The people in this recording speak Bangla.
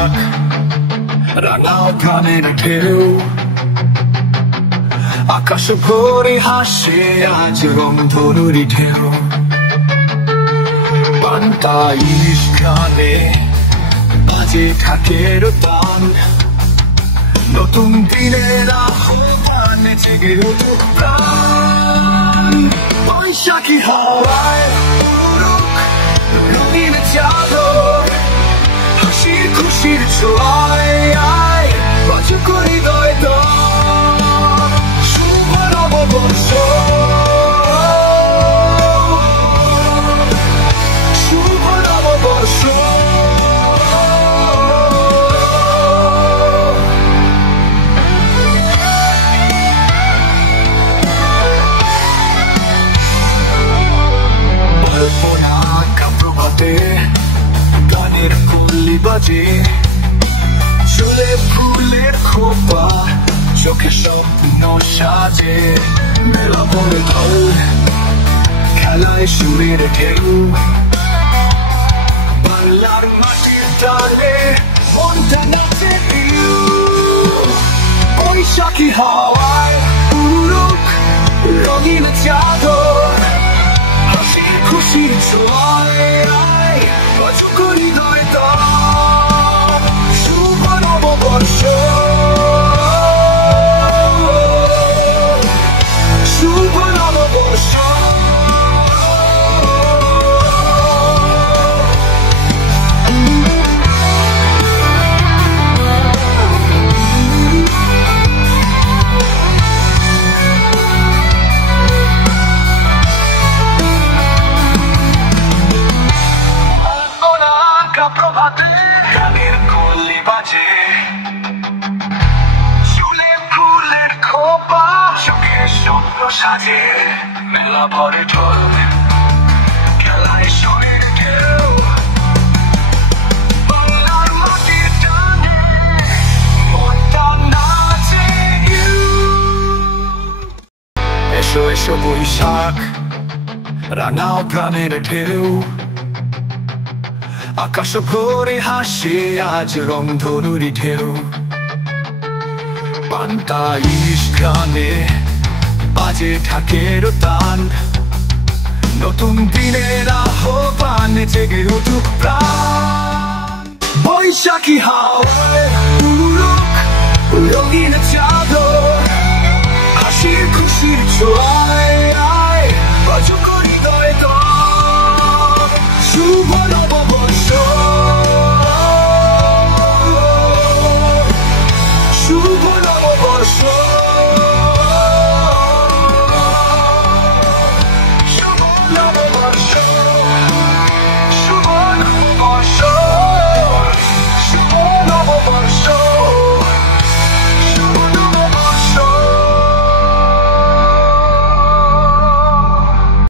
বৈশাখ রাঙাও প্রাণের ঢেউ আকাশ ভরে হাসে আজ রংধনুরি ঢেউ পান্তা ইলিশ গানে বাজে ঢাকের তান নতুন দিনের আহ্বান জেগে উঠুক প্রাণ বৈশাখী হাওয়ায় উড়ুক রঙিন চাদর হাসির খুশির ছোঁয়ায় আয় বাজুক হৃদয় তোর শুভ নববর্ষ শুভ নববর্ষ গানের পল্লী বাজে চুলে ফুলের খোপা চোখে স্বপ্ন সাজে মেলা ভরে ঢল খেলায় সুরের ঢেউ পাল্লার মাটির ডালে মনটা নাচে বৈশাখী হাওয়ায় উড়ুক রঙিন চাদর হাসির খুশির ছোঁয়ায় বাজুক হৃদয় তোর শুভ নববর্ষ শুভ নববর্ষ প্রভাতে গানের কলি বাজে চুলে ফুলের খোপা চোখে স্বপ্ন সাজে মেলা ভরে ঢোল খেলায় সুরের ঢেউ বাংলার মাটির টানে মনটা নাচে এসো এসো বৈশাখ রাঙাও প্রাণের ঢেউ আকাশ ভরে হাসে আজ রংধনুরি ঢেউ পান্তা ইলিশ গানে বাজে ঢাকের তান নতুন দিনের আহ্বান জেগে উঠুক প্রাণ বৈশাখী হাওয়ায় উড়ুক